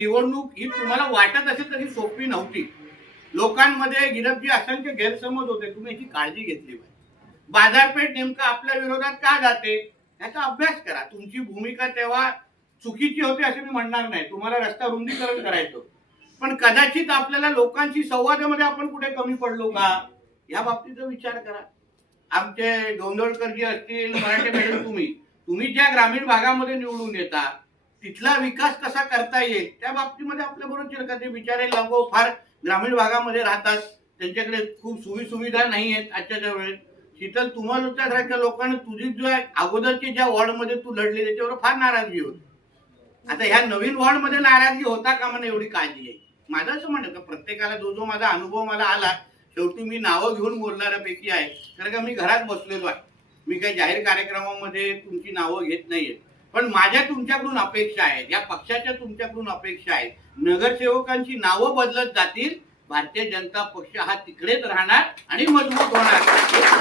निवडणूक ही तुम्हाला वाटत असेल तरी सोपी नव्हती. लोकांमध्ये गिरफ्ती असंख्य गैरसमज होते, तुम्ही याची काळजी घेतली पाहिजे. बाजारपेठ नेमकं आपल्या विरोधात का जाते याचा अभ्यास करा. तुमची भूमिका तेव्हा चुकीची होती असे मी म्हणणार नाही, तुम्हाला रस्ता रुंदीकरण करायचं, पण कदाचित आपल्याला लोकांशी संवादामध्ये आपण कुठे कमी पडलो का या बाबतीचा विचार करा. आमचे गोंधळकर जी असतील, मराठे मॅडम, तुम्ही ज्या ग्रामीण भागामध्ये निवडून येता तिथला विकास कसा करता येईल त्या बाबतीमध्ये आपल्या बरोबर चर्चा. ते बिचारे लोक फार ग्रामीण भागामध्ये राहतात, त्यांच्याकडे खूप सुविधा नाही आहेत आजच्या वेळेत. शीतल, तुम्हाला लोकांना तुझी जो आहे अगोदरची ज्या वॉर्डमध्ये तू लढली त्याच्यावर फार नाराजगी होती. आता ह्या नवीन वॉर्डमध्ये नाराजगी होता का म्हणा, एवढी काळजी आहे. माझं असं म्हणत का प्रत्येकाला जो माझा अनुभव मला आला, शेवटी मी नावं घेऊन बोलणाऱ्यापैकी आहे, कारण का मी घरात बसलेलो आहे. मी काही जाहीर कार्यक्रमामध्ये तुमची नावं घेत नाहीये, पण माझ्या तुमच्याकडून अपेक्षा आहेत, या पक्षाच्या तुमच्याकडून अपेक्षा आहेत. नगरसेवकांची नावं बदलत जातील, भारतीय जनता पक्ष हा तिकडेच राहणार आणि मजबूत होणार.